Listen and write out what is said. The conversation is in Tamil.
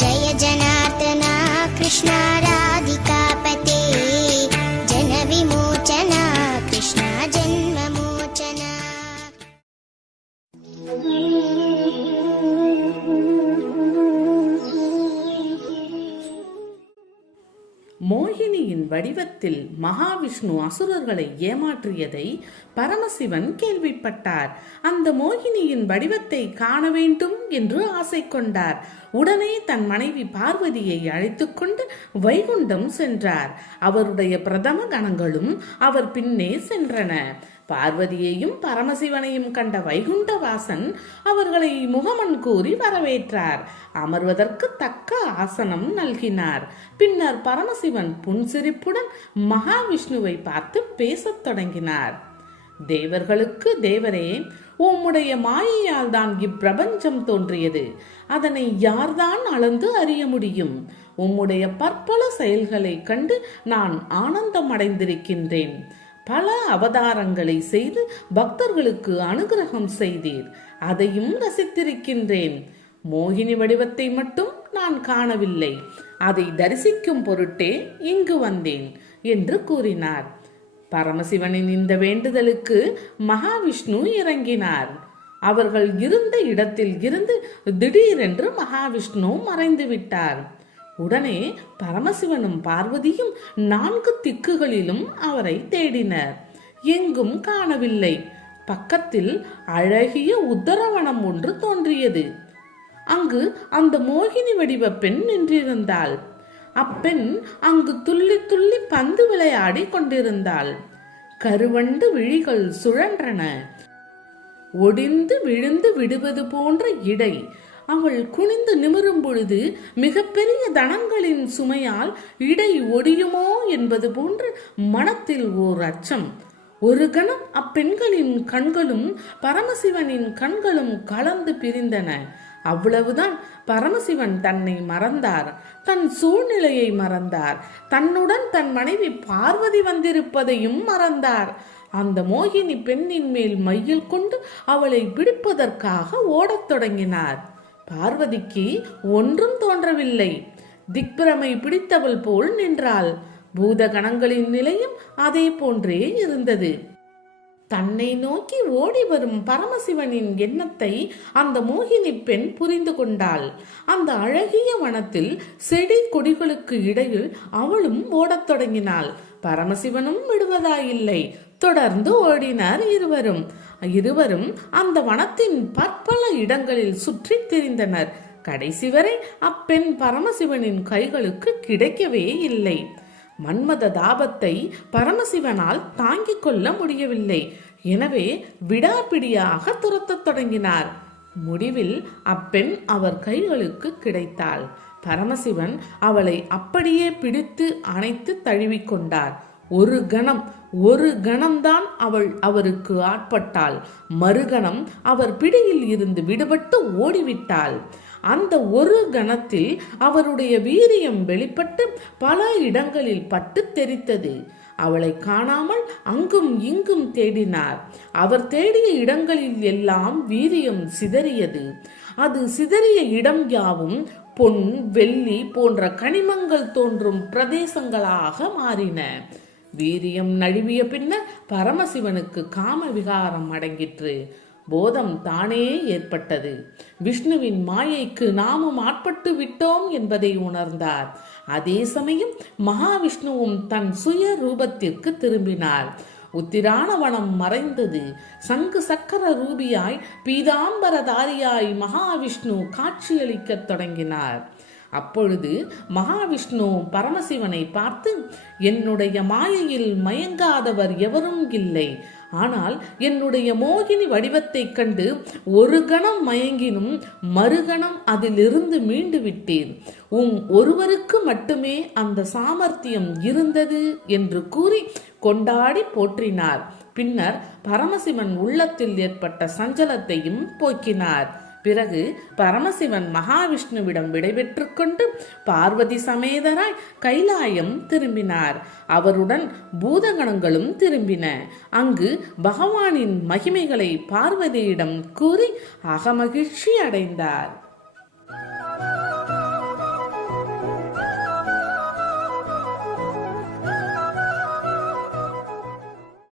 जय जनार्दना कृष्ण राधिकापते जन विमोचना कृष्ण जन्ममोचना। மோகினியின் வடிவத்தில் மகாவிஷ்ணு அசுரர்களை ஏமாற்றியதை பரமசிவன் கேள்விப்பட்டார். அந்த மோகினியின் வடிவத்தை காண வேண்டும் என்று ஆசை கொண்டார். உடனே தன் மனைவி பார்வதியை அழைத்துக் கொண்டு வைகுண்டம் சென்றார். அவருடைய பிரதம கணங்களும் அவர் பின்னே சென்றன. பார்வதியையும் பரமசிவனையும் கண்ட வைகுண்டவாசன் அவர்களை முகமன் கூறி வரவேற்றார். அமர்வதற்கு தக்க ஆசனம் நல்கினார். பின்னர் பரமசிவன் புன்சிரிப்புடன் மகாவிஷ்ணுவை பார்த்து பேசத் தொடங்கினார். தேவர்களுக்கு தேவரே, உம்முடைய மாயையால் தான் இப்பிரபஞ்சம் தோன்றியது. அதனை யார்தான் அளந்து அறிய முடியும்? உம்முடைய பற்பல செயல்களை கண்டு நான் ஆனந்தம் அடைந்திருக்கின்றேன். பல அவதாரங்களை செய்து பக்தர்களுக்கு அனுகிரகம் செய்தீர், அதையும் ரசித்திருக்கின்றேன். மோகினி வடிவத்தை மட்டும் நான் காணவில்லை. அதை தரிசிக்கும் பொருட்டே இங்கு வந்தேன் என்று கூறினார். பரமசிவனின் இந்த வேண்டுதலுக்கு மகாவிஷ்ணு இறங்கினார். அவர்கள் இருந்த இடத்தில் இருந்து திடீரென்று மகாவிஷ்ணு மறைந்து விட்டார். உடனே பரமசிவனும் பார்வதியும் 4 திக்குகளிலும் அவரை தேடினர். எங்கும் காணவில்லை. பக்கத்தில் அழகிய உத்தரவனம் ஒன்று தோன்றியது. அங்கு அந்த மோகினி வடிவ பெண் நின்றிருந்தாள். அப்பெண் அங்கு துள்ளி துள்ளி பந்து விளையாடி கொண்டிருந்தாள். கருவண்டு விழிகள் சுழன்றன. ஒடிந்து விழுந்து விடுவது போன்ற இடை. அவள் குனிந்து நிமிரும் பொழுது மிகப்பெரிய தனங்களின் சுமையால் இடை ஒடியுமோ என்பது போன்று மனத்தில் ஓர் அச்சம். ஒரு கணம் அப்பெண்களின் கண்களும் பரமசிவனின் கண்களும் கலந்து பிரிந்தன. அவ்வளவுதான். பரமசிவன் தன்னை மறந்தார். தன் சூழ்நிலையை மறந்தார். தன்னுடன் தன் மனைவி பார்வதி வந்திருப்பதையும் மறந்தார். அந்த மோகினி பெண்ணின் மேல் மையில் கொண்டு அவளை பிடிப்பதற்காக ஓடத் தொடங்கினார். பார்வதிக்கு ஒன்றும் தோன்றவில்லை. திக்பிரமை பிடித்தவள் போல் நின்றாள். பூதகணங்களின் நிலையும் அதே போன்றே இருந்தது. தன்னை நோக்கி ஓடி வரும் பரமசிவனின் எண்ணத்தை அந்த மோகினி பெண் புரிந்து கொண்டாள். அந்த அழகிய வனத்தில் செடி கொடிகளுக்கு இடையில் அவளும் ஓடத் தொடங்கினாள். பரமசிவனும் விடுவதாயில்லை. தொடர்ந்து ஓடினார் இருவரும் அந்த வனத்தின் பற்பல இடங்களில் சுற்றி திரிந்தனர். கடைசி வரை அப்பெண் பரமசிவனின் கைகளுக்கு கிடைக்கவே இல்லை. மன்மத தாபத்தை பரமசிவனால் தாங்கிக் கொள்ள முடியவில்லை. எனவே விடாப்பிடியாக துரத்தத் தொடங்கினார். முடிவில் அப்பெண் அவர் கைகளுக்கு கிடைத்தாள். பரமசிவன் அவளை அப்படியே பிடித்து அணைத்து தழுவிக்கொண்டார். ஒரு கணம்தான் அவள் அவருக்கு ஆட்பட்டாள். மறுகணம் அவர் பிடியில் இருந்து விடுபட்டு ஓடிவிட்டாள். அந்த ஒரு கணத்தில் அவருடைய வீரியம் வெளிப்பட்டு பல இடங்களில் பட்டு தெரித்தது. அவளை காணாமல் அங்கும் இங்கும் தேடினார். அவர் தேடிய இடங்களில் எல்லாம் வீரியம் சிதறியது. அது சிதறிய இடம் யாவும் பொன், வெள்ளி போன்ற கனிமங்கள் தோன்றும் பிரதேசங்களாக மாறின. வீரியம் நழுவிய பின்னர் பரமசிவனுக்கு காம விகாரம் அடங்கிற்று. போதம் தானே ஏற்பட்டது. விஷ்ணுவின் மாயைக்கு நாமும் ஆட்பட்டு விட்டோம் என்பதை உணர்ந்தார். அதே சமயம் மகாவிஷ்ணுவும் தன் சுய ரூபத்திற்கு திரும்பினார். உத்திராணவனம் மறைந்தது. சங்கு சக்கர ரூபியாய் பீதாம்பரதாரியாய் மகாவிஷ்ணு காட்சியளிக்க தொடங்கினார். அப்பொழுது மகாவிஷ்ணு பரமசிவனை பார்த்து, என்னுடைய மாயையில் மயங்காதவர் எவரும் இல்லை. ஆனால் என்னுடைய மோகினி வடிவத்தை கண்டு ஒரு கணம் மயங்கினும் மறுகணம் அதிலிருந்து மீண்டு விட்டேன். ஒருவருக்கு மட்டுமே அந்த சாமர்த்தியம் இருந்தது என்று கூறி கொண்டாடி போற்றினார். பின்னர் பரமசிவன் உள்ளத்தில் ஏற்பட்ட சஞ்சலத்தையும் போக்கினார். பிறகு பரமசிவன் மகாவிஷ்ணுவிடம் விடைபெற்று கொண்டு பார்வதி சமேதராய் கைலாயம் திரும்பினார். அவருடன் பூதகணங்களும் திரும்பின. அங்கு பகவானின் மகிமைகளை பார்வதியிடம் கூறி அகமகிழ்ச்சி அடைந்தார்.